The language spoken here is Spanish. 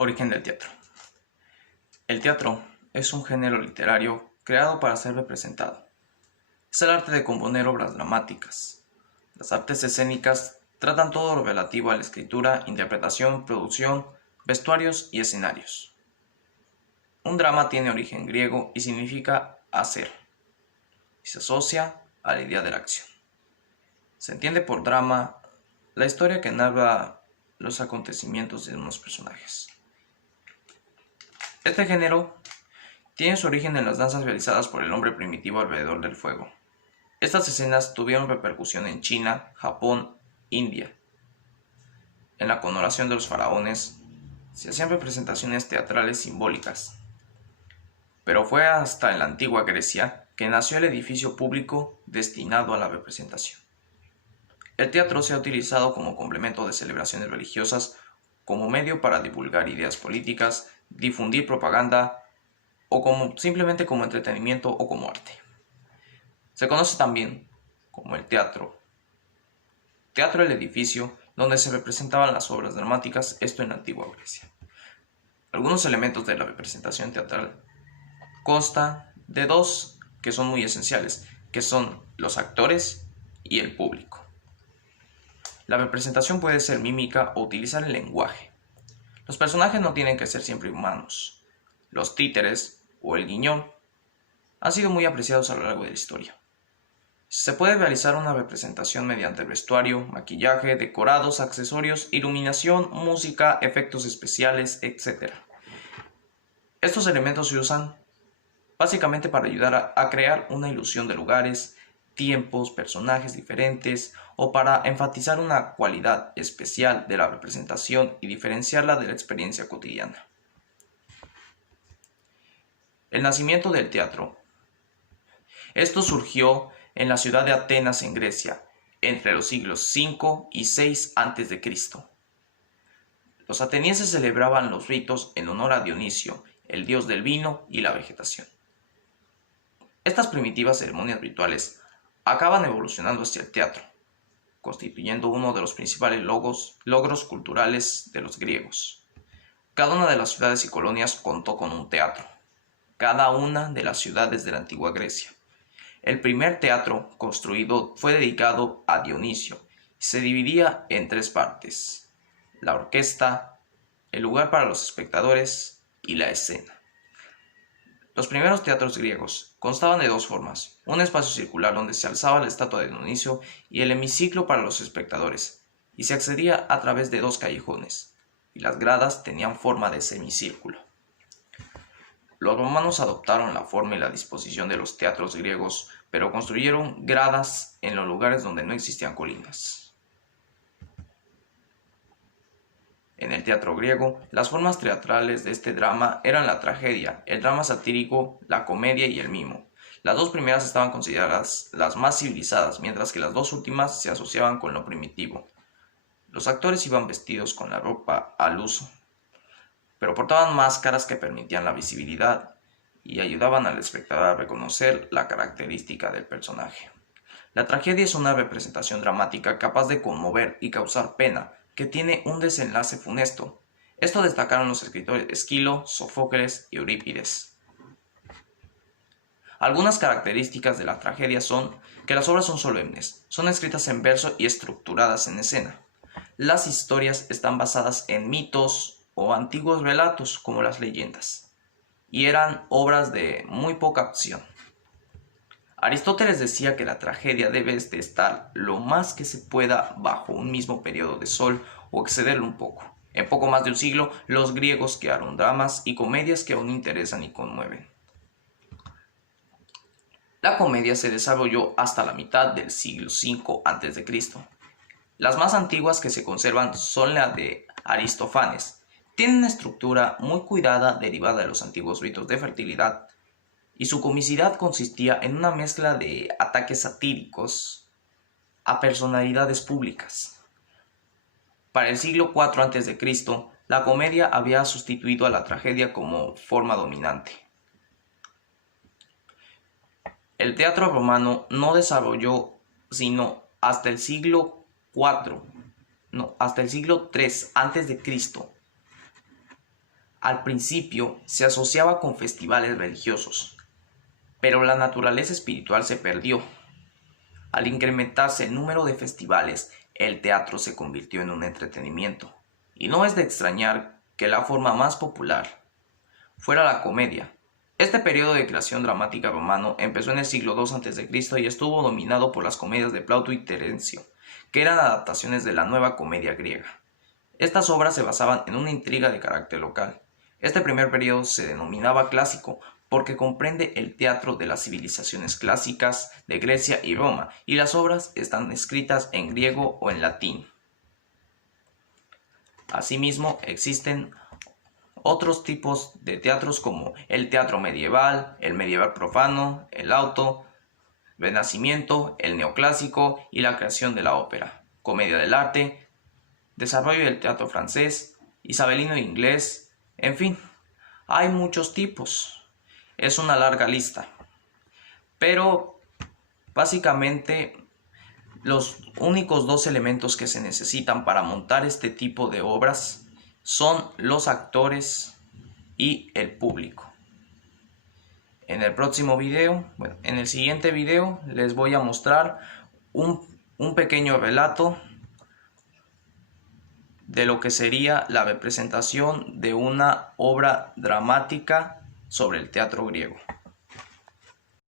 Origen del teatro. El teatro es un género literario creado para ser representado. Es el arte de componer obras dramáticas. Las artes escénicas tratan todo lo relativo a la escritura, interpretación, producción, vestuarios y escenarios. Un drama tiene origen griego y significa hacer, y se asocia a la idea de la acción. Se entiende por drama la historia que narra los acontecimientos de unos personajes. Este género tiene su origen en las danzas realizadas por el hombre primitivo alrededor del fuego. Estas escenas tuvieron repercusión en China, Japón, India. En la coronación de los faraones se hacían representaciones teatrales simbólicas. Pero fue hasta en la antigua Grecia que nació el edificio público destinado a la representación. El teatro se ha utilizado como complemento de celebraciones religiosas, como medio para divulgar ideas políticas, difundir propaganda o simplemente como entretenimiento o como arte. Se conoce también como el teatro. Teatro el edificio donde se representaban las obras dramáticas, esto en la antigua Grecia. Algunos elementos de la representación teatral consta de dos que son muy esenciales, que son los actores y el público. La representación puede ser mímica o utilizar el lenguaje. Los personajes no tienen que ser siempre humanos. Los títeres o el guiñol han sido muy apreciados a lo largo de la historia. Se puede realizar una representación mediante vestuario, maquillaje, decorados, accesorios, iluminación, música, efectos especiales, etc. Estos elementos se usan básicamente para ayudar a crear una ilusión de lugares, tiempos, personajes diferentes o para enfatizar una cualidad especial de la representación y diferenciarla de la experiencia cotidiana. El nacimiento del teatro. Esto surgió en la ciudad de Atenas en Grecia, entre los siglos V y VI a.C. Los atenienses celebraban los ritos en honor a Dionisio, el dios del vino y la vegetación. Estas primitivas ceremonias rituales acaban evolucionando hacia el teatro, constituyendo uno de los principales logros culturales de los griegos. Cada una de las ciudades y colonias contó con un teatro, cada una de las ciudades de la antigua Grecia. El primer teatro construido fue dedicado a Dionisio y se dividía en tres partes: la orquesta, el lugar para los espectadores y la escena. Los primeros teatros griegos constaban de dos formas: un espacio circular donde se alzaba la estatua de Dionisio y el hemiciclo para los espectadores, y se accedía a través de dos callejones, y las gradas tenían forma de semicírculo. Los romanos adoptaron la forma y la disposición de los teatros griegos, pero construyeron gradas en los lugares donde no existían colinas. En el teatro griego, las formas teatrales de este drama eran la tragedia, el drama satírico, la comedia y el mimo. Las dos primeras estaban consideradas las más civilizadas, mientras que las dos últimas se asociaban con lo primitivo. Los actores iban vestidos con la ropa al uso, pero portaban máscaras que permitían la visibilidad y ayudaban al espectador a reconocer la característica del personaje. La tragedia es una representación dramática capaz de conmover y causar pena, que tiene un desenlace funesto. Esto destacaron los escritores Esquilo, Sofocles y Eurípides. Algunas características de la tragedia son que las obras son solemnes, son escritas en verso y estructuradas en escena. Las historias están basadas en mitos o antiguos relatos como las leyendas, y eran obras de muy poca acción. Aristóteles decía que la tragedia debe de estar lo más que se pueda bajo un mismo periodo de sol o excederlo un poco. En poco más de un siglo, los griegos crearon dramas y comedias que aún interesan y conmueven. La comedia se desarrolló hasta la mitad del siglo V a.C. Las más antiguas que se conservan son las de Aristófanes. Tienen una estructura muy cuidada derivada de los antiguos ritos de fertilidad, y su comicidad consistía en una mezcla de ataques satíricos a personalidades públicas. Para el siglo IV a.C., la comedia había sustituido a la tragedia como forma dominante. El teatro romano no desarrolló sino hasta el siglo III a.C. Al principio se asociaba con festivales religiosos, pero la naturaleza espiritual se perdió. Al incrementarse el número de festivales, el teatro se convirtió en un entretenimiento, y no es de extrañar que la forma más popular fuera la comedia. Este periodo de creación dramática romano empezó en el siglo II a.C. y estuvo dominado por las comedias de Plauto y Terencio, que eran adaptaciones de la Nueva Comedia griega. Estas obras se basaban en una intriga de carácter local. Este primer periodo se denominaba clásico porque comprende el teatro de las civilizaciones clásicas de Grecia y Roma, y las obras están escritas en griego o en latín. Asimismo, existen otros tipos de teatros como el teatro medieval, el medieval profano, el auto, renacimiento, el neoclásico y la creación de la ópera, comedia del arte, desarrollo del teatro francés, isabelino e inglés, en fin, hay muchos tipos. Es una larga lista, pero básicamente los únicos dos elementos que se necesitan para montar este tipo de obras son los actores y el público. En el próximo video, en el siguiente video les voy a mostrar un pequeño relato de lo que sería la representación de una obra dramática sobre el teatro griego.